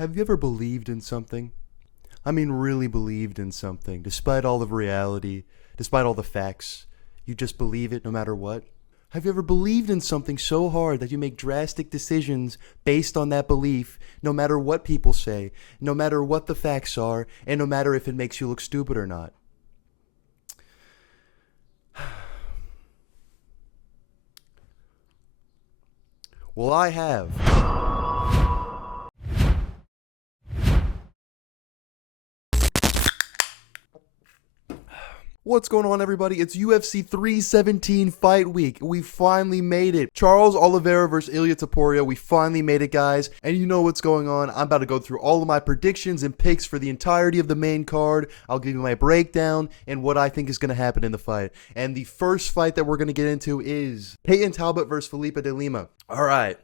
Have you ever believed in something? I mean, really believed in something, despite all of reality, despite all the facts. You just believe it no matter what? Have you ever believed in something so hard that you make drastic decisions based on that belief, no matter what people say, no matter what the facts are, and no matter if it makes you look stupid or not? Well, I have. What's going on, everybody? It's UFC 317 fight week. We finally made it. Charles Oliveira versus Ilia Topuria. We finally made it, guys. And you know what's going on. I'm about to go through all of my predictions and picks for the entirety of the main card. I'll give you my breakdown and what I think is going to happen in the fight. And the first fight that we're going to get into is Peyton Talbot versus Felipe de Lima. All right.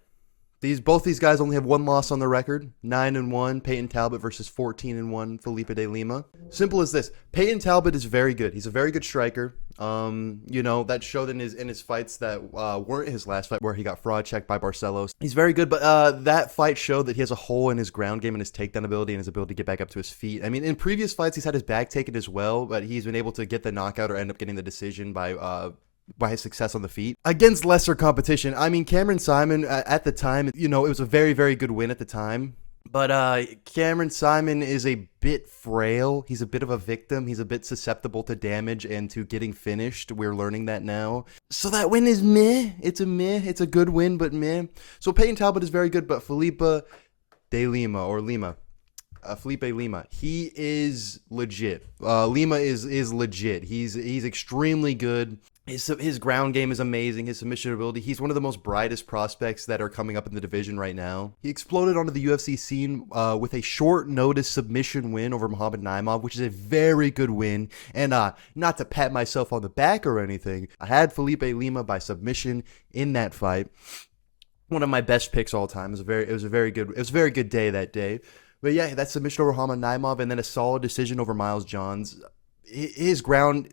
Both these guys only have one loss on the record, 9-1. Peyton Talbot versus 14-1. Felipe de Lima. Simple as this. Peyton Talbot is very good. He's a very good striker. That showed in his fights that weren't his last fight where he got fraud checked by Barcelos. He's very good, but that fight showed that he has a hole in his ground game and his takedown ability and his ability to get back up to his feet. I mean, in previous fights, he's had his back taken as well, but he's been able to get the knockout or end up getting the decision by his success on the feet against lesser competition. I mean, Cameron Simon at the time, it was a very, very good win at the time. But Cameron Simon is a bit frail. He's a bit of a victim. He's a bit susceptible to damage and to getting finished. We're learning that now. So that win is meh. It's a meh. It's a good win, but meh. So Peyton Talbot is very good, but Felipe de Lima or Lima. Felipe Lima, he is legit. Lima is legit. He's extremely good. His ground game is amazing. His submission ability. He's one of the most brightest prospects that are coming up in the division right now. He exploded onto the UFC scene with a short notice submission win over Muhammad Naimov, which is a very good win. And not to pat myself on the back or anything, I had Felipe Lima by submission in that fight. One of my best picks all time. It was a very good day that day. But yeah, that submission over Muhammad Naimov and then a solid decision over Miles Johns. His ground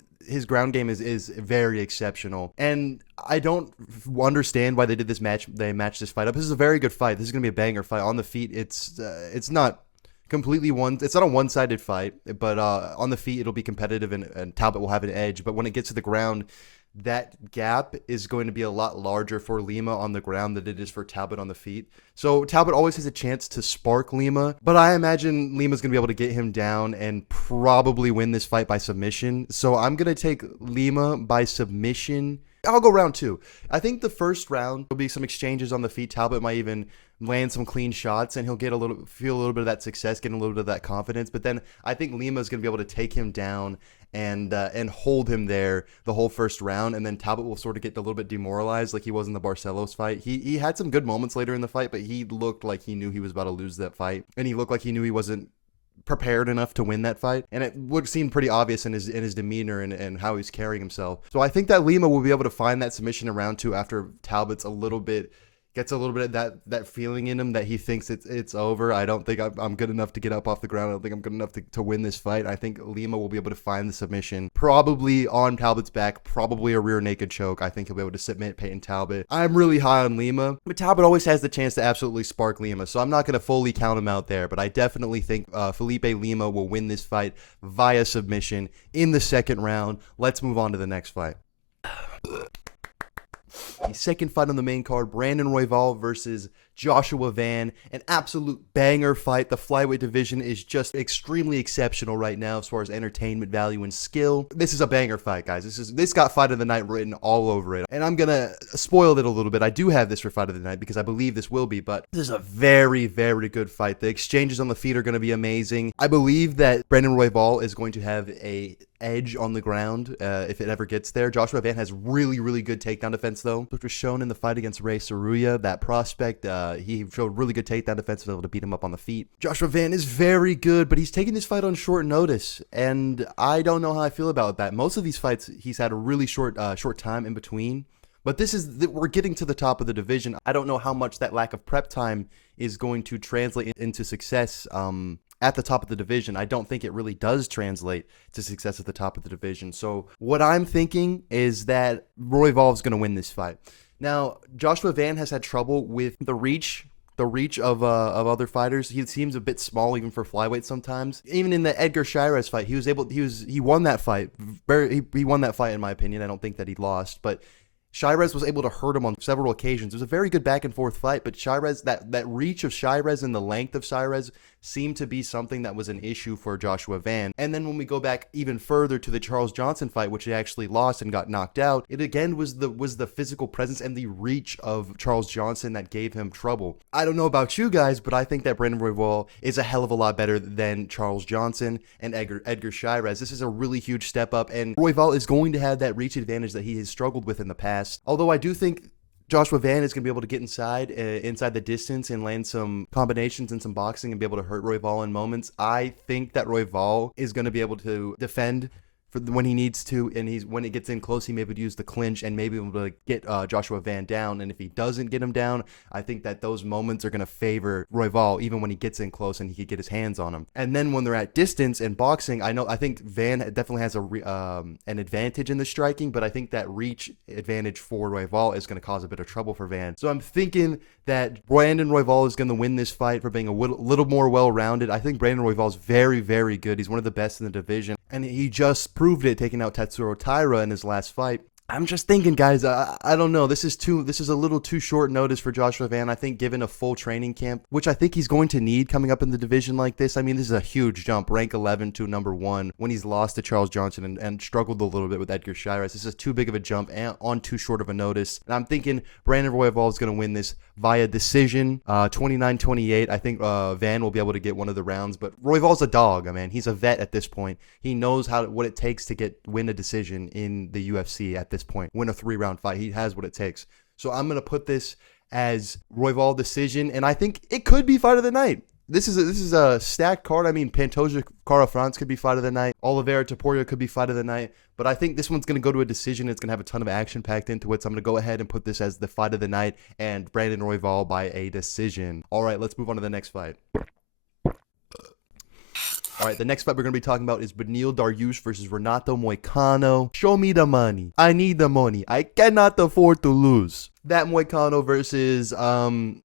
game is very exceptional. And I don't understand why they did this match. They matched this fight up. This is a very good fight. This is going to be a banger fight. On the feet, it's not completely it's not a one-sided fight, but on the feet, it'll be competitive and Talbot will have an edge. But when it gets to the ground, that gap is going to be a lot larger for Lima on the ground than it is for Talbot on the feet. So Talbot always has a chance to spark Lima, but I imagine Lima's going to be able to get him down and probably win this fight by submission. So I'm going to take Lima by submission. I'll go round two. I think the first round will be some exchanges on the feet. Talbot might even land some clean shots and he'll feel a little bit of that success, getting a little bit of that confidence. But then I think Lima's going to be able to take him down and hold him there the whole first round, and then Talbot will sort of get a little bit demoralized like he was in the Barcelos fight. He had some good moments later in the fight, but he looked like he knew he was about to lose that fight, and he looked like he knew he wasn't prepared enough to win that fight, and it would seem pretty obvious in his demeanor and how he's carrying himself. So I think that Lima will be able to find that submission in round two after Talbot's gets a little bit of that feeling in him that he thinks it's over. I don't think I'm good enough to get up off the ground. I don't think I'm good enough to win this fight. I think Lima will be able to find the submission, probably on Talbot's back, probably a rear naked choke. I think he'll be able to submit Peyton Talbot. I'm really high on Lima, but Talbot always has the chance to absolutely spark Lima, so I'm not going to fully count him out there, but I definitely think Felipe Lima will win this fight via submission in the second round. Let's move on to the next fight. The second fight on the main card, Brandon Royval versus Joshua Van, an absolute banger fight. The flyweight division is just extremely exceptional right now as far as entertainment value and skill. This is a banger fight, guys. This got fight of the night written all over it. And I'm gonna spoil it a little bit. I do have this for fight of the night because I believe this will be, but this is a very, very good fight. The exchanges on the feet are gonna be amazing. I believe that Brandon Royval is going to have a edge on the ground if it ever gets there. Joshua Van has really, really good takedown defense, though, which was shown in the fight against Ray Saruya. That prospect, he showed really good takedown defense, was able to beat him up on the feet. Joshua Van is very good, but he's taking this fight on short notice, and I don't know how I feel about that. Most of these fights, he's had a really short time in between, but we're getting to the top of the division. I don't know how much that lack of prep time is going to translate into success at the top of the division. I don't think it really does translate to success at the top of the division. So what I'm thinking is that Royval is going to win this fight. Now, Joshua Van has had trouble with the reach the reach of other fighters. He seems a bit small even for flyweight sometimes. Even in the Edgar Chairez fight, he won that fight. He won that fight in my opinion. I don't think that he lost, but Chairez was able to hurt him on several occasions. It was a very good back and forth fight, but Chairez, that reach of Chairez and the length of Chairez seemed to be something that was an issue for Joshua Van. And then when we go back even further to the Charles Johnson fight, which he actually lost and got knocked out, it again was the physical presence and the reach of Charles Johnson that gave him trouble. I don't know about you guys, but I think that Brandon Royval is a hell of a lot better than Charles Johnson and Edgar Chairez. This is a really huge step up, and Royval is going to have that reach advantage that he has struggled with in the past. Although I do think Joshua Van is going to be able to get inside the distance and land some combinations and some boxing and be able to hurt Royval in moments. I think that Royval is going to be able to defend for when he needs to, and when it gets in close, he may be able to use the clinch and maybe able to get Joshua Van down. And if he doesn't get him down, I think that those moments are going to favor Royval, even when he gets in close and he could get his hands on him. And then when they're at distance and boxing, I think Van definitely has an advantage in the striking, but I think that reach advantage for Royval is going to cause a bit of trouble for Van. So I'm thinking that Brandon Royval is going to win this fight for being a little more well-rounded. I think Brandon Royval is very, very good. He's one of the best in the division, and he just proved it taking out Tatsuro Taira in his last fight. I'm just thinking, guys, I don't know. This is a little too short notice for Joshua Van. I think given a full training camp, which I think he's going to need coming up in the division like this. I mean, this is a huge jump, rank 11 to number 1 when he's lost to Charles Johnson and struggled a little bit with Edgar Chairez. This is too big of a jump and on too short of a notice. And I'm thinking Brandon Royval is going to win this via decision, 29-28. I think Van will be able to get one of the rounds, but Royval's a dog, man. He's a vet at this point. He knows what it takes to win a decision in the UFC at this point. Win a 3-round fight. He has what it takes. So I'm going to put this as Royval decision, and I think it could be fight of the night. This is a stacked card. I mean, Pantoja Cara France could be fight of the night. Oliveira Topuria could be fight of the night. But I think this one's going to go to a decision. It's going to have a ton of action packed into it. So I'm going to go ahead and put this as the fight of the night and Brandon Royval by a decision. All right, let's move on to the next fight. All right, the next fight we're going to be talking about is Beneil Dariush versus Renato Moicano. Show me the money. I need the money. I cannot afford to lose. That Moicano versus,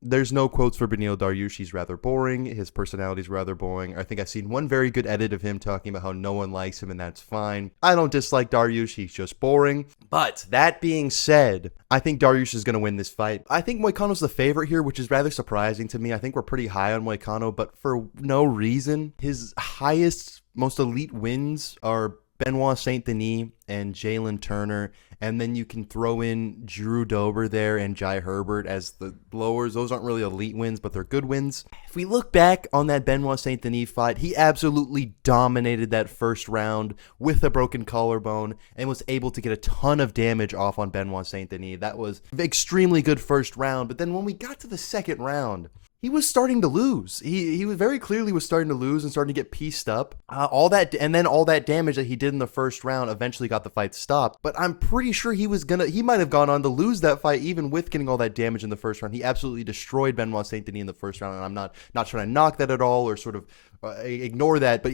there's no quotes for Beneil Dariush. He's rather boring. His personality's rather boring. I think I've seen one very good edit of him talking about how no one likes him, and that's fine. I don't dislike Dariush. He's just boring. But that being said, I think Dariush is going to win this fight. I think Moicano's the favorite here, which is rather surprising to me. I think we're pretty high on Moicano, but for no reason. His highest, most elite wins are Benoit Saint Denis and Jalen Turner, and then you can throw in Drew Dober there and Jai Herbert as the blowers. Those aren't really elite wins, but they're good wins. If we look back on that Benoit Saint Denis fight, he absolutely dominated that first round with a broken collarbone and was able to get a ton of damage off on Benoit Saint Denis. That was an extremely good first round, but then when we got to the second round, he was starting to lose. He was very clearly was starting to lose and starting to get pieced up. All that damage that he did in the first round eventually got the fight stopped. But I'm pretty sure he might have gone on to lose that fight even with getting all that damage in the first round. He absolutely destroyed Benoit Saint Denis in the first round, and I'm not trying to knock that at all or sort of ignore that, but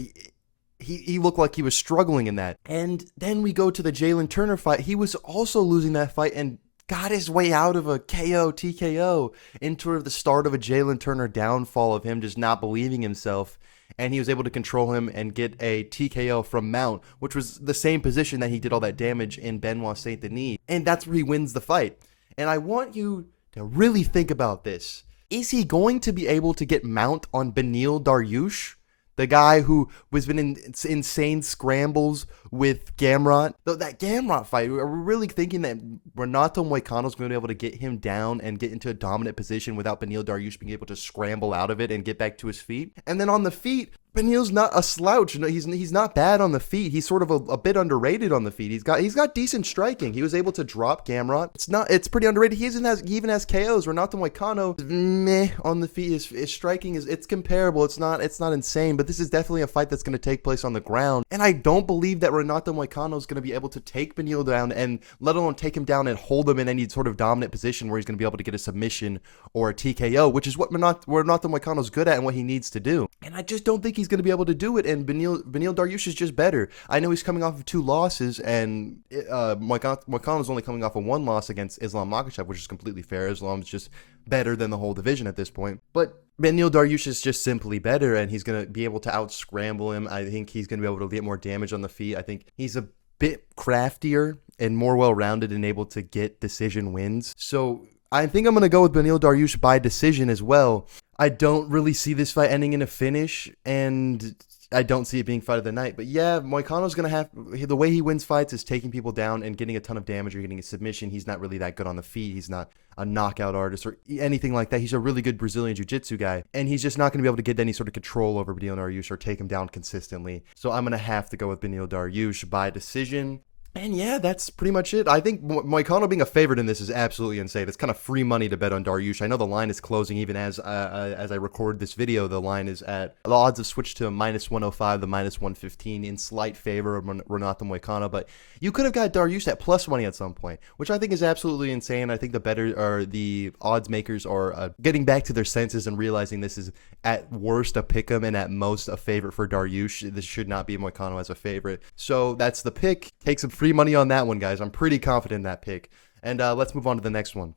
he looked like he was struggling in that. And then we go to the Jalen Turner fight. He was also losing that fight and got his way out of a TKO into sort of the start of a Jalen Turner downfall of him just not believing himself. And he was able to control him and get a TKO from Mount, which was the same position that he did all that damage in Benoit Saint Denis. And that's where he wins the fight. And I want you to really think about this. Is he going to be able to get Mount on Beneil Dariush? The guy who was been in insane scrambles with Gamrot. That Gamrot fight, are we really thinking that Renato Moicano's going to be able to get him down and get into a dominant position without Beneil Dariush being able to scramble out of it and get back to his feet? And then on the feet, Beneil's not a slouch. No, he's not bad on the feet. He's sort of a bit underrated on the feet. He's got decent striking. He was able to drop Gamrot. It's pretty underrated. He even has KOs. Renato Moicano, meh on the feet. His striking it's comparable. It's not insane, but this is definitely a fight that's going to take place on the ground. And I don't believe that Renato Moicano is going to be able to take Beneil down, and let alone take him down and hold him in any sort of dominant position where he's going to be able to get a submission or a TKO, which is what Renato Moicano's good at and what he needs to do. And I just don't think he's going to be able to do it, and Beneil Dariush is just better. I know he's coming off of 2 losses, and Moicano's only coming off of 1 loss against Islam Makhachev, which is completely fair. Islam's just better than the whole division at this point. But Beneil Dariush is just simply better, and he's going to be able to out-scramble him. I think he's going to be able to get more damage on the feet. I think he's a bit craftier and more well-rounded and able to get decision wins. So I think I'm going to go with Beneil Dariush by decision as well. I don't really see this fight ending in a finish, and I don't see it being fight of the night. But yeah, Moicano's going to have, the way he wins fights is taking people down and getting a ton of damage or getting a submission. He's not really that good on the feet. He's not a knockout artist or anything like that. He's a really good Brazilian jiu-jitsu guy, and he's just not going to be able to get any sort of control over Beneil Dariush or take him down consistently. So I'm going to have to go with Beneil Dariush by decision. And yeah, that's pretty much it. I think Moicano being a favorite in this is absolutely insane. It's kind of free money to bet on Dariush. I know the line is closing even as I record this video. The line is at, the odds have switched to -105 to -115 in slight favor of Renato Moicano. But you could have got Dariush at plus money at some point, which I think is absolutely insane. I think the odds makers are getting back to their senses and realizing this is at worst a pick'em and at most a favorite for Dariush. This should not be Moicano as a favorite. So that's the pick. Take some free money on that one, guys. I'm pretty confident in that pick. And let's move on to the next one.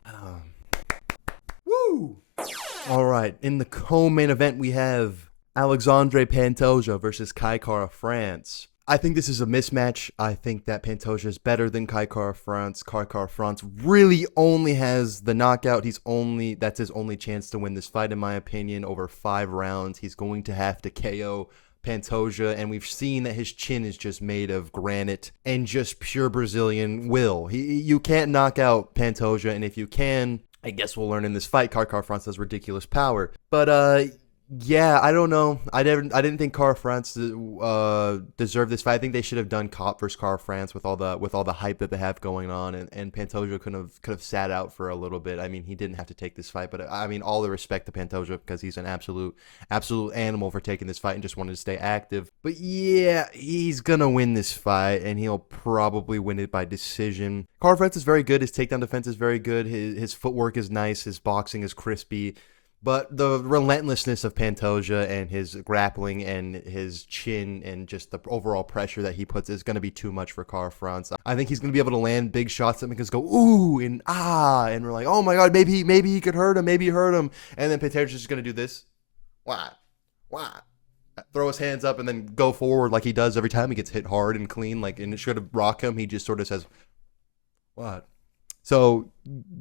Woo! All right, in the co-main event, we have Alexandre Pantoja versus Kai Kara-France. I think this is a mismatch. I think that Pantoja is better than Kai Kara-France. Kai Kara-France really only has the knockout. That's his only chance to win this fight, in my opinion. Over 5 rounds, he's going to have to KO Pantoja, and we've seen that his chin is just made of granite and just pure Brazilian will. You can't knock out Pantoja, and if you can, I guess we'll learn in this fight. Kai Kara-France has ridiculous power, but yeah, I don't know. I didn't think Kara-France deserved this fight. I think they should have done Cop versus Kara-France with all the hype that they have going on, and Pantoja could have sat out for a little bit. I mean, he didn't have to take this fight, but I mean, all the respect to Pantoja because he's an absolute animal for taking this fight and just wanted to stay active. But yeah, he's gonna win this fight, and he'll probably win it by decision. Kara-France is very good. His takedown defense is very good. His footwork is nice. His boxing is crispy. But the relentlessness of Pantoja and his grappling and his chin and just the overall pressure that he puts is going to be too much for Kara-France. I think he's going to be able to land big shots that make us go, ooh, and ah, and we're like, oh my God, maybe he could hurt him, maybe he hurt him. And then Pantoja's just going to do this. What? Throw his hands up and then go forward like he does every time he gets hit hard and clean. Like, and it should have rock him. He just sort of says, what? So,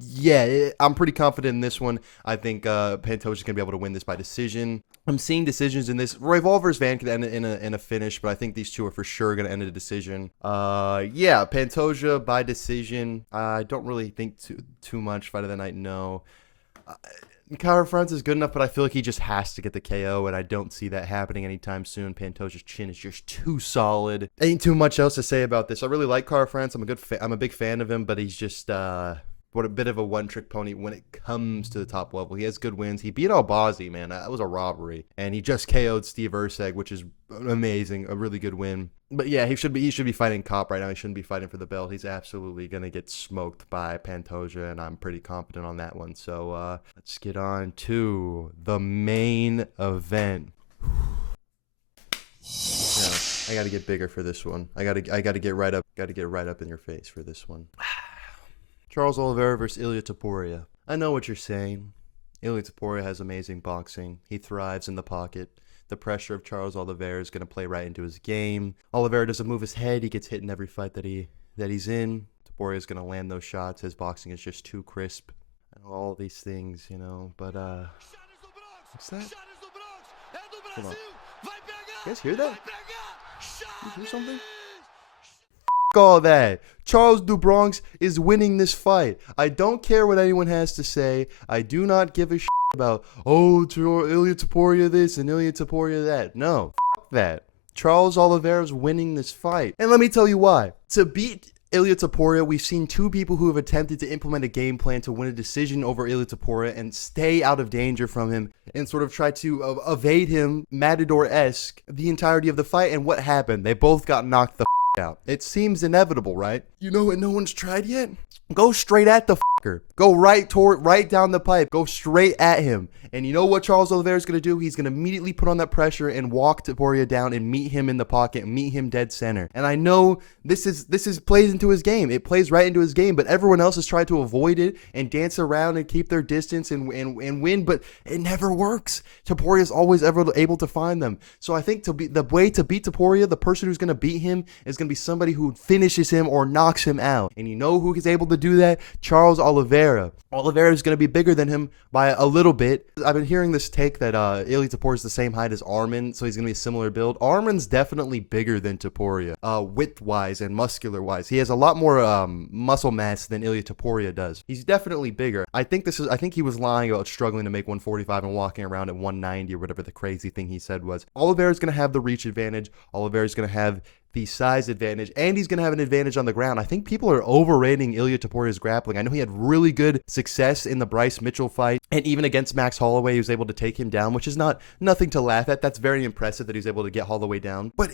yeah, I'm pretty confident in this one. I think Pantoja's going to be able to win this by decision. I'm seeing decisions in this. Royval versus Van could end in a finish, but I think these two are for sure going to end in a decision. Yeah, Pantoja by decision. I don't really think too much. Fight of the night, no. Kara-France is good enough, but I feel like he just has to get the KO, and I don't see that happening anytime soon. Pantoja's chin is just too solid. Ain't too much else to say about this. I really like Kara-France. I'm a big fan of him, but he's just what a bit of a one-trick pony when it comes to the top level. He has good wins. He beat Albazi, man. That was a robbery, and he just KO'd Steve Erceg, which is amazing. A really good win. But yeah, he should be fighting Cop right now. He shouldn't be fighting for the belt. He's absolutely gonna get smoked by Pantoja, and I'm pretty confident on that one. So let's get on to the main event. Now, I gotta get bigger for this one. I gotta get right up. Gotta get right up in your face for this one. Charles Oliveira versus Ilia Topuria. I know what you're saying. Ilia Topuria has amazing boxing. He thrives in the pocket. The pressure of Charles Oliveira is going to play right into his game. Oliveira doesn't move his head. He gets hit in every fight that he's in. Topuria is going to land those shots. His boxing is just too crisp. And all these things, you know. But, what's that? Hold on. You guys hear that? You hear something? All that. Charles do Bronx is winning this fight. I don't care what anyone has to say. I do not give a shit about, oh, Ilia Topuria this and Ilia Topuria that. No, that. Charles Oliveira's winning this fight. And let me tell you why. To beat Ilia Topuria, we've seen two people who have attempted to implement a game plan to win a decision over Ilia Topuria and stay out of danger from him and sort of try to evade him, Matador-esque, the entirety of the fight. And what happened? They both got knocked the out. It seems inevitable, right? You know what no one's tried yet? Go straight at the motherfucker. Go right down the pipe. Go straight at him. And you know what Charles Oliveira is going to do? He's going to immediately put on that pressure and walk Topuria down and meet him in the pocket, and meet him dead center. And I know this is plays into his game. It plays right into his game, but everyone else has tried to avoid it and dance around and keep their distance and win, but it never works. Topuria is always able to find them. So I think the way to beat Topuria, the person who's going to beat him is going to be somebody who finishes him or knocks him out. And you know who is able to do that? Charles Oliveira. Oliveira is going to be bigger than him by a little bit. I've been hearing this take that Ilia Topuria is the same height as Arman, so he's going to be a similar build. Arman's definitely bigger than Topuria, width-wise and muscular-wise. He has a lot more muscle mass than Ilia Topuria does. He's definitely bigger. I think he was lying about struggling to make 145 and walking around at 190 or whatever the crazy thing he said was. Oliveira's going to have the reach advantage. Oliveira's going to have the size advantage, and he's going to have an advantage on the ground. I think people are overrating Ilia Topuria's grappling. I know he had really good success in the Bryce Mitchell fight, and even against Max Holloway, he was able to take him down, which is nothing to laugh at. That's very impressive that he's able to get Holloway down. But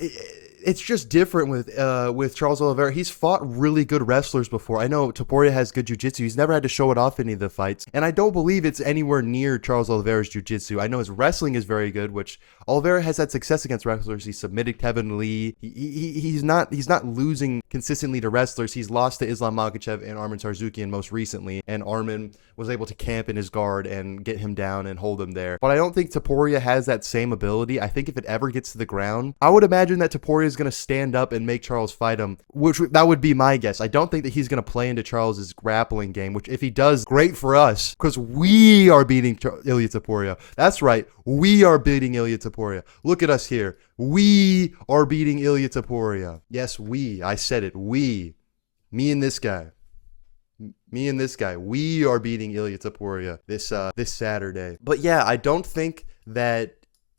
it's just different with Charles Oliveira. He's fought really good wrestlers before. I know Topuria has good jiu-jitsu. He's never had to show it off in any of the fights, and I don't believe it's anywhere near Charles Oliveira's jiu-jitsu. I know his wrestling is very good, which Oliveira has had success against wrestlers. He submitted Kevin Lee. He's not losing consistently to wrestlers. He's lost to Islam Makhachev and Arman Tsarukyan most recently, and Arman was able to camp in his guard and get him down and hold him there. But I don't think Topuria has that same ability. I think if it ever gets to the ground, I would imagine that Topuria is going to stand up and make Charles fight him, that would be my guess. I don't think that he's going to play into Charles's grappling game, which if he does, great for us, because we are beating Ilia Topuria. That's right. We are beating Ilia Topuria. Look at us here. We are beating Ilia Topuria. Yes, we. I said it. We. Me and this guy. We are beating Ilia Topuria this Saturday. But yeah, I don't think that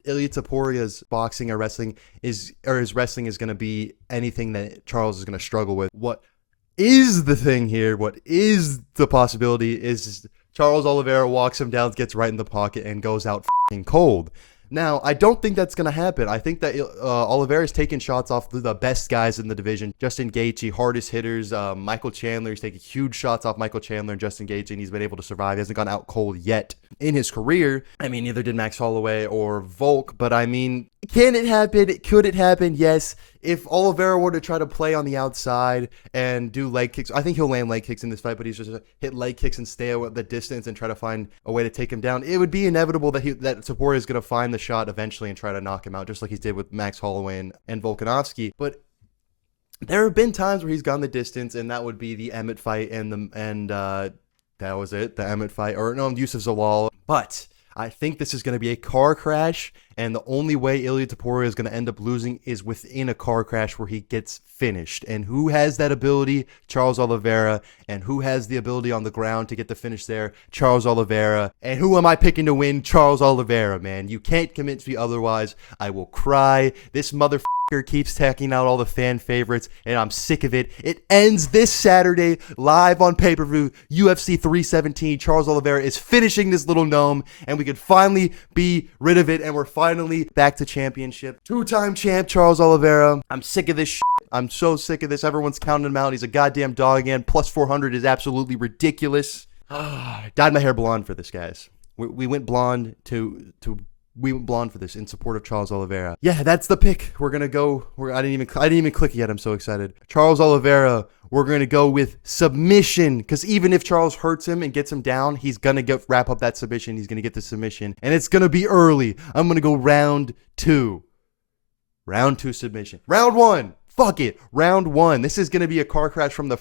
Ilia Topuria's boxing or his wrestling is going to be anything that Charles is going to struggle with. What is the thing here? What is the possibility is Charles Oliveira walks him down, gets right in the pocket, and goes out f***ing cold. Now, I don't think that's going to happen. I think that Oliveira's taking shots off the best guys in the division. Justin Gaethje, hardest hitters. Michael Chandler, he's taking huge shots off Michael Chandler and Justin Gaethje, and he's been able to survive. He hasn't gone out cold yet in his career. I mean, neither did Max Holloway or Volk, but I mean, can it happen? Could it happen? Yes. If Oliveira were to try to play on the outside and do leg kicks, I think he'll land leg kicks in this fight, but he's just hit leg kicks and stay at the distance and try to find a way to take him down. It would be inevitable that Topuria is going to find the shot eventually and try to knock him out, just like he did with Max Holloway and Volkanovski. But there have been times where he's gone the distance, and that would be the Emmett fight and that was it, the Emmett fight, or no, Yusuf Zalal. But I think this is going to be a car crash, and the only way Ilia Topuria is going to end up losing is within a car crash where he gets finished. And who has that ability? Charles Oliveira. And who has the ability on the ground to get the finish there? Charles Oliveira. And who am I picking to win? Charles Oliveira, man. You can't convince me otherwise. I will cry. This motherfucker keeps tacking out all the fan favorites, and I'm sick of it. It ends this Saturday, live on pay-per-view, UFC 317. Charles Oliveira is finishing this little gnome, and we could finally be rid of it, and we're finally back to championship. Two-time champ Charles Oliveira. I'm sick of this shit. I'm so sick of this. Everyone's counting him out. He's a goddamn dog again. Plus 400 is absolutely ridiculous. Dyed my hair blonde for this, guys. We went blonde we went blonde for this in support of Charles Oliveira. Yeah, that's the pick. We're gonna go. I didn't even click yet. I'm so excited. Charles Oliveira. We're gonna go with submission, because even if Charles hurts him and gets him down, he's gonna wrap up that submission. He's gonna get the submission, and it's gonna be early. I'm gonna go round 2. Round 2 submission. Round 1. Fuck it. Round 1. This is gonna be a car crash from the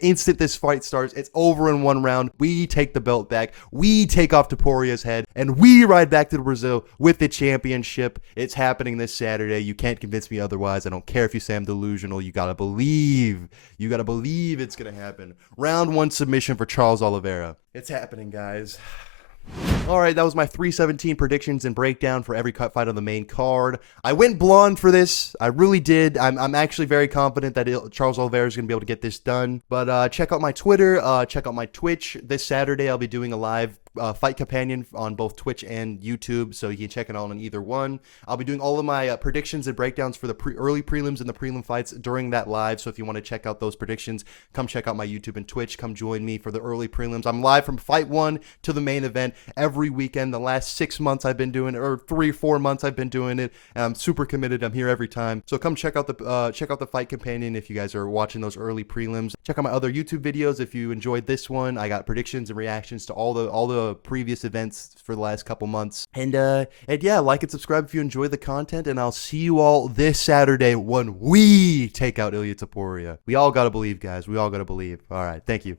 instant this fight starts. It's over in 1 round. We take the belt back. We take off Topuria's head, and we ride back to Brazil with the championship. It's happening this Saturday. You can't convince me otherwise. I don't care if you say I'm delusional. You gotta believe. You gotta believe it's gonna happen. Round 1 submission for Charles Oliveira. It's happening, guys. All right, that was my 317 predictions and breakdown for every cut fight on the main card. I went blonde for this. I really did. I'm actually very confident that Charles Oliveira is going to be able to get this done. But check out my Twitter. Check out my Twitch. This Saturday, I'll be doing a live Fight Companion on both Twitch and YouTube, so you can check it out on either one. I'll be doing all of my predictions and breakdowns for the early prelims and the prelim fights during that live, so if you want to check out those predictions, come check out my YouTube and Twitch. Come join me for the early prelims. I'm live from Fight 1 to the main event every weekend. The last 6 months I've been doing it, or 3-4 months I've been doing it, and I'm super committed. I'm here every time. So come check out the Fight Companion if you guys are watching those early prelims. Check out my other YouTube videos if you enjoyed this one. I got predictions and reactions to all the previous events for the last couple months. And yeah, like and subscribe if you enjoy the content, and I'll see you all this Saturday when we take out Ilia Topuria. We all gotta believe, guys. We all gotta believe. All right, thank you.